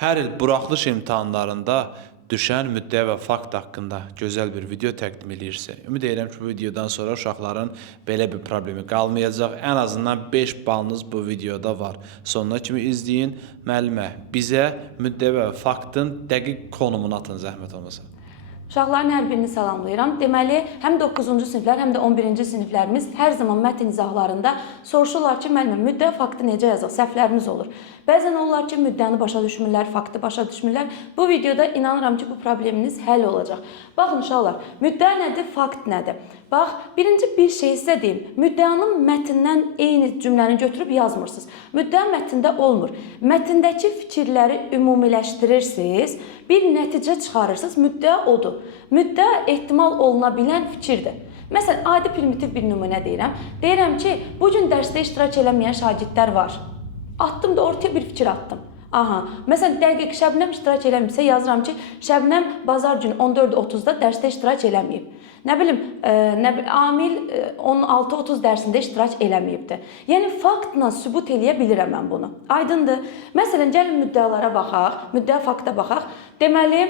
Hər il buraxılış imtahanlarında düşən müddəa və fakt haqqında gözəl bir video təqdim edirsə, ümid edirəm ki, bu videodan sonra uşaqların belə bir problemi qalmayacaq. Ən azından 5 balınız bu videoda var. Sonuna kimi izləyin. Müəllimə, bizə müddəa və faktın dəqiq konumunu atın zəhmət olmasa. Uşaqların hər birini salamlayıram. Deməli, həm 9-cu siniflər, həm də 11-ci siniflərimiz hər zaman mətn izahlarında soruşurlar ki, müəllimə, müddəa faktı necə yazaq? Səhvlərimiz olur. Bəzən onlar ki, müddəanı başa düşmürlər, faktı başa düşmürlər. Bu videoda inanıram ki, bu probleminiz həll olacaq. Baxın uşaqlar, müddəa nədir, fakt nədir? Bax, birinci bir şey sizə deyim. Müddəanın mətndən eyni cümləni götürüb yazmırsınız. Müddəa mətndə olmur. Mətndəki fikirləri ümumiləşdirirsiniz, bir nəticə çıxarırsınız, müddəa odur. Müddəa ehtimal oluna bilən fikirdir. Məsələn, adi primitiv bir nümunə deyirəm. Deyirəm ki, bugün dərsdə iştirak eləməyən şagirdlər var. Attım da ortaya bir fikir attım. Aha, məsələn, dəqiq Şəbnəm iştirak eləmirsə yazıram ki, Şəbnəm bazar günü 14:30-da dərsdə iştirak eləməyib. Nə bilim, Amil 16:30 dərsində iştirak eləməyibdir. Yəni, faktla sübut eləyə bilirəm mən bunu. Aydındır. Məsələn, gəlin müddəalara baxaq, müddəa fakta baxaq. Deməli,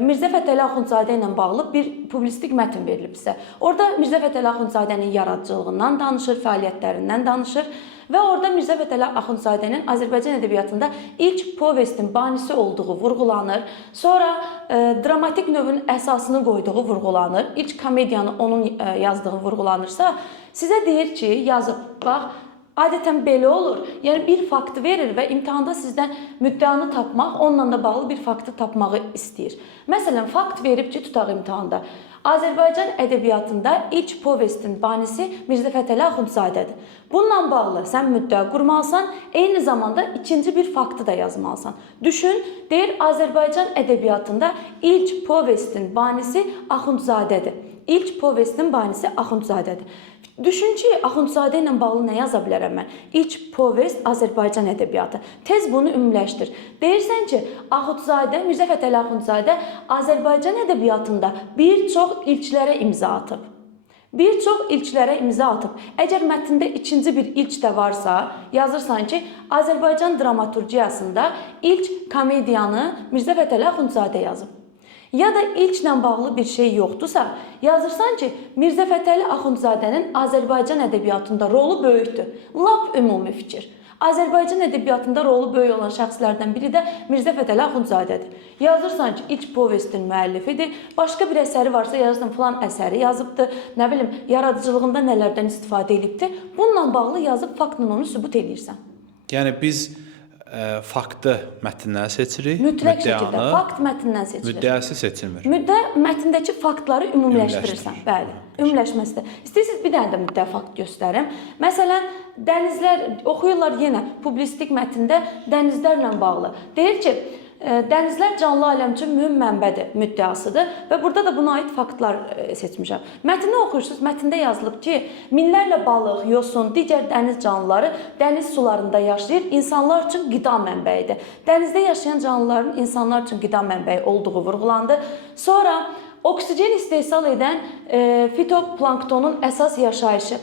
Mirzə Fətəli Axundzadə ilə bağlı bir publisistik mətn verilib sizə. Orada Mirzə Fətəli Axundzadənin yaradıcılığından danışır, fəaliyyətlərindən danışır və orada Mirzə Fətəli Axundzadənin Azərbaycan ədəbiyyatında ilk povestin banisi olduğu vurğulanır. Sonra dramatik növün əsasını qoyduğu vurğulanır. İlk komediyanı onun yazdığı vurğulanırsa, sizə deyir ki, yazıb, bax, adətən belə olur. Yəni, bir faktı verir və imtahanda sizdən müddəanı tapmaq, onunla da bağlı bir faktı tapmağı istəyir. Məsələn, fakt verib ki, tutaq imtahanda. Azərbaycan ədəbiyyatında ilk povestin banisi Mirzə Fətəli Axundzadədir. Bununla bağlı sən müddəa qurmalısan, eyni zamanda ikinci bir faktı da yazmalısan. Düşün, deyir, Azərbaycan ədəbiyyatında ilk povestin banisi Axundzadədir. İlk povestin banisi Axundzadədir. Düşün ki, Axundzadə ilə bağlı nə yaza bilərəm mən? İlk povest Azərbaycan ədəbiyyatı. Tez bunu ümumiləşdir. Deyirsən ki, Axundzadə, Mirzə Fətəli Axundzadə Azərbaycan ədəbiyyatında bir çox ilklərə imza atıb. Bir çox ilklərə imza atıb. Əgər mətndə ikinci bir ilk də varsa, yazırsan ki, Azərbaycan dramaturgiyasında ilk komediyanı Mirzə Fətəli Axundzadə yazıb. Ya da ilklə bağlı bir şey yoxdursa, yazırsan ki, Mirzə Fətəli Axundzadənin Azərbaycan ədəbiyyatında rolu böyükdür. Lap ümumi fikir. Azərbaycan ədəbiyyatında rolu böyük olan şəxslərdən biri də Mirzə Fətəli Axundzadədir. Yazırsan ki, ilk povestin müəllifidir. Başqa bir əsəri varsa yazırsan, filan əsəri yazıbdır. Nə bilim, yaradıcılığında nələrdən istifadə edibdir. Bununla bağlı yazıb faktla onu sübut edirsən. Yəni, biz faktı mətndən seçirik. Mütləq şəkildə fakt mətndən seçilir. Müddəası seçilmir. Müddəa mətndəki faktları ümumiləşdirirsən. Bəli, ümumiləşməsidir. İstəyirsiniz bir dənə də müddəa fakt göstərim. Məsələn, dənizlər oxuyurlar yenə publisistik mətndə dənizlərlə bağlı. Deyir ki, dənizlər canlı aləm üçün mühüm mənbədir müddəasıdır və burada da buna aid faktlar seçmişəm. Mətni oxuyursunuz, mətndə yazılıb ki, minlərlə balıq, yosun, digər dəniz canlıları dəniz sularında yaşayır, insanlar üçün qida mənbəyidir. Dənizdə yaşayan canlıların insanlar üçün qida mənbəyi olduğu vurğulandı. Sonra oksigen istehsal edən fitoplanktonun əsas yaşayışı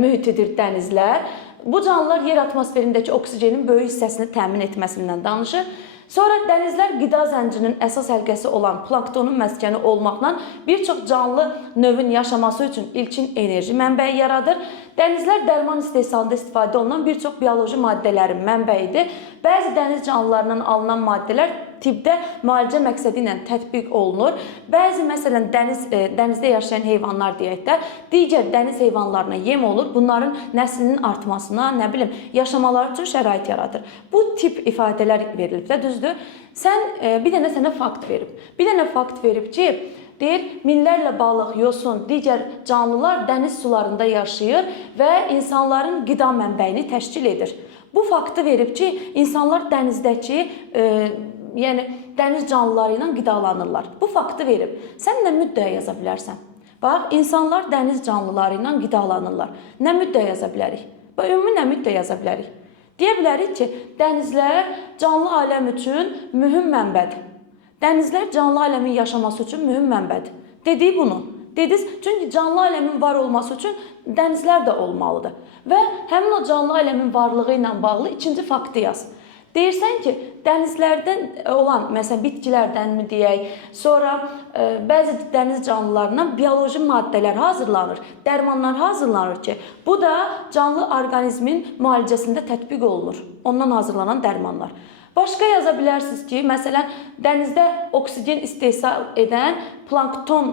mühitidir dənizlər. Bu canlılar yer atmosferindəki oksigenin böyük hissəsini təmin etməsindən danışır. Sonra dənizlər qida zəncirinin əsas həlqəsi olan planktonun məskəni olmaqla bir çox canlı növün yaşaması üçün ilkin enerji mənbəyi yaradır. Dənizlər dərman istehsalında istifadə olunan bir çox bioloji maddələrin mənbəyidir. Bəzi dəniz canlılarından alınan maddələr tibbdə müalicə məqsədi ilə tətbiq olunur. Bəzi, məsələn, dənizdə yaşayan heyvanlar deyək də, digər dəniz heyvanlarına yem olur. Bunların nəslinin artmasına, nə bilim, yaşamaları üçün şərait yaradır. Bu tip ifadələr verilib də, düzdür? Sən bir dənə sənə fakt verib. Bir dənə fakt verib ki, deyir, minlərlə balıq, yosun, digər canlılar dəniz sularında yaşayır və insanların qida mənbəyini təşkil edir. Bu faktı verib ki, insanlar dənizdəki, yəni dəniz canlıları ilə qidalanırlar. Bu faktı verib. Sən nə müddəa yaza bilərsən? Bax, insanlar dəniz canlıları ilə qidalanırlar. Nə müddəa yaza bilərik? Bax, ümumi nə müddəa yaza bilərik? Deyə bilərik ki, dənizlər canlı aləm üçün mühüm mənbədir. Dənizlər canlı aləmin yaşaması üçün mühüm mənbədir. Dedik bunu. Dediniz, çünki canlı aləmin var olması üçün dənizlər də olmalıdır. Və həmin o canlı aləmin varlığı ilə bağlı ikinci faktı yaz. Deyirsən ki, dənizlərdən olan, məsələn, bitkilərdənmi deyək, sonra bəzi dəniz canlılarından bioloji maddələr hazırlanır, dərmanlar hazırlanır ki, bu da canlı orqanizmin müalicəsində tətbiq olunur. Ondan hazırlanan dərmanlar. Başqa yaza bilərsiniz ki, məsələn, dənizdə oksigen istehsal edən plankton,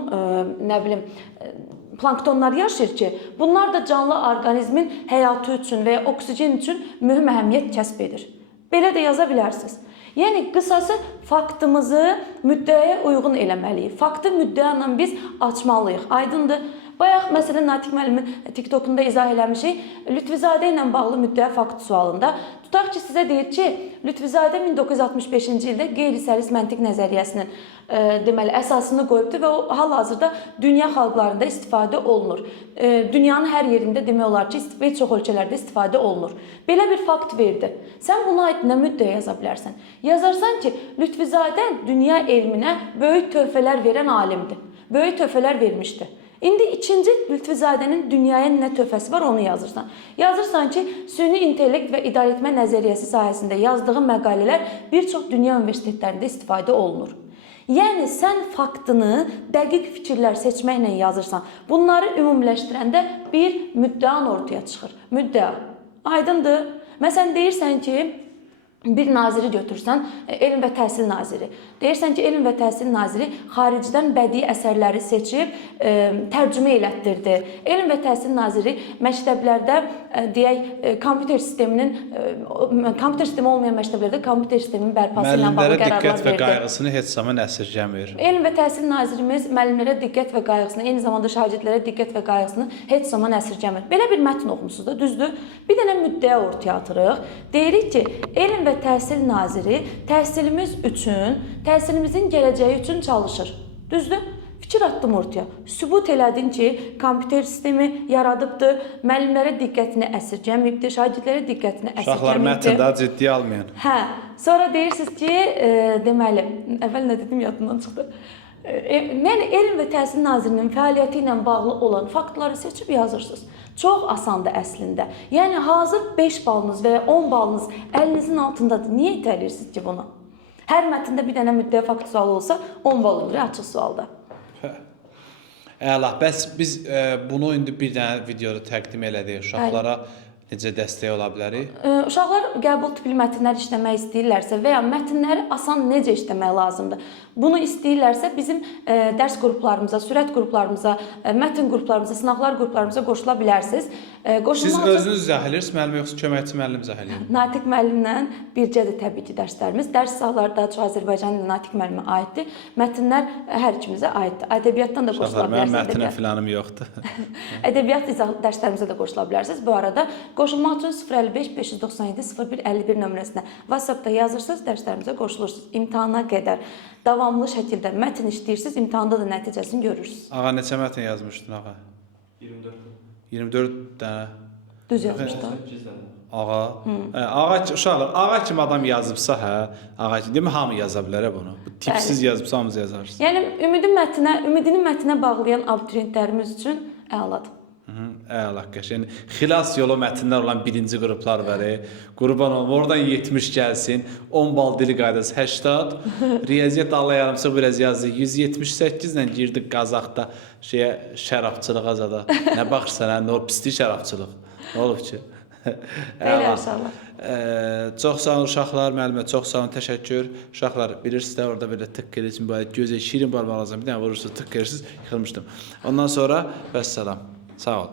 planktonlar yaşayır ki, bunlar da canlı orqanizmin həyatı üçün və ya oksigen üçün mühüm əhəmiyyət kəsb edir. Belə də yaza bilərsiniz. Yəni, qısası faktımızı müddəyə uyğun eləməliyik. Faktı müddəyə ilə biz açmalıyıq. Aydındır. Bayaq, məsələn, Natiq müəllimin TikTokunda izah eləmişik. Lütfüzadə ilə bağlı müddəyə fakt sualında. Tutaq ki, sizə deyir ki, Lütfüzadə 1965-ci ildə qeyri-səlis məntiq nəzəriyyəsinin əsasını qoyubdur və o hal-hazırda dünya xalqlarında istifadə olunur. Dünyanın hər yerində demək olar ki, bir çox ölkələrdə istifadə olunur. Belə bir fakt verdi. Sən buna aid nə müddəyə yaza bilərsən? Yazarsan ki, Lütfüzadə dünya elminə böyük töhfələr verən alimdir. Böyük töhfələr vermişdi. İndi ikinci Lütfuzadənin dünyaya nə töhfəsi var, onu yazırsan. Yazırsan ki, süni intellekt və idarəetmə nəzəriyyəsi sahəsində yazdığı məqalələr bir çox dünya universitetlərində istifadə olunur. Yəni, sən faktını dəqiq fikirlər seçməklə yazırsan. Bunları ümumiləşdirəndə bir müddəan ortaya çıxır. Müddəa. Aydındır. Məsələn, deyirsən ki, bir naziri götürsən, elm və təhsil naziri. Deyirsən ki, elm və təhsil naziri xaricdən bədii əsərləri seçib tərcümə elətdirdi. Elm və təhsil naziri məktəblərdə, deyək, kompüter sistemi olmayan məktəblərdə kompüter sisteminin bərpası ilə bağlı qərarlar verdi. Müəllimlərə diqqət və qayğısını heç zaman əsirgəmir. Elm və təhsil nazirimiz müəllimlərə diqqət və qayğısını, eyni zamanda şagirdlərə diqqət və qayğısını heç zaman əsirgəmir. Belə bir mətn oxumusunuz da, düzdür? Bir dənə müddəə ortaya atırıq. Deyirik ki, elm və təhsil naziri təhsilimiz üçün, təhsilimizin gələcəyi üçün çalışır. Düzdür? Fikir atdım ortaya. Sübut elədin ki, kompüter sistemi yaradıbdır, müəllimlərə diqqətini əsirgəməyibdir, şagirdlərə diqqətini əsirgəməyibdir. Uşaqlar mətn daha ciddiyə almayan. Hə, sonra deyirsiniz ki, deməli, əvvəl nə dedim, yadımdan çıxdı. Yəni, elm və təhsil nazirinin fəaliyyəti ilə bağlı olan faktları seçib yazırsınız. Çox asandır əslində. Yəni, hazır 5 balınız və ya 10 balınız əlinizin altındadır. Niyə itəlirsiniz ki bunu? Hər mətndə bir dənə müddəə fakt sualı olsa 10 bal olur açıq sualda. Əla, bəs biz bunu indi bir dənə videoda təqdim elədik. Uşaqlara necə dəstək ola bilərik? Uşaqlar qəbul tipli mətnlər işləmək istəyirlərsə və ya mətnləri asan necə işləmək lazımdır? Bunu istəyirlərsə bizim dərs qruplarımıza, sürət qruplarımıza, mətn qruplarımıza, sınaqlar qruplarımıza qoşula bilərsiniz. Siz özünüz izah edirsiniz, müəllim yoxsa köməkçi müəllim izah edir? Natiq müəllimlə bircədir təbii ki dərslərimiz. Dərs sahələri daha çox Azərbaycan ilə Natiq müəllimə aiddir. Mətnlər hər ikimizə aiddir. Ədəbiyyatdan da qoşula bilərsiniz. Mənim mətnə filanım yoxdur. Ədəbiyyat izah dərslərimizə də qoşula bilərsiniz. Bu arada qoşulmaq üçün 055 597 0151 nömrəsinə WhatsApp-da yazırsınız, dərslərimizə qoşulursunuz. İmtahana qədər davamlı şəkildə mətn işləyirsiniz, imtahanda da nəticəsini görürsünüz. Ağa, neçə mətn yazmışdın ağa? 24. 24 dənə. Düz yazmışdın. Ağa. Ağa, uşaqlar, ağa kimi adam yazıbsa, hə, ağa kimi, demə hamı yaza bilər bunu. Bu tipsiz yazıbsa hamımız yazarsınız. Yəni, ümidini mətnə bağlayan abituriyentlərimiz üçün əladır. Əla, qəşəng. Xilas yolu mətnlər olan birinci qruplar var. Qurban olum, oradan 70 gəlsin, 10 bal dili qaydası 80, riyaziyyat Allah yarımsıq biraz yazdı. 178 ilə girdik Qazaxda şərabçılığa zada. Nə baxırsan, nə olub pislik şərabçılıq? Nə olub ki? Belə inşallah. Çox sağ olun uşaqlar, müəllimə çox sağ olun, təşəkkür. Uşaqlar, bilirsiniz də orada belə tık edirsiniz, böyle gözə şirin barmaq lazım. Bir dənə vurursunuz, tık edirsiniz, yıxılmışdım. Ondan sonra vəssalam. Sağ olun.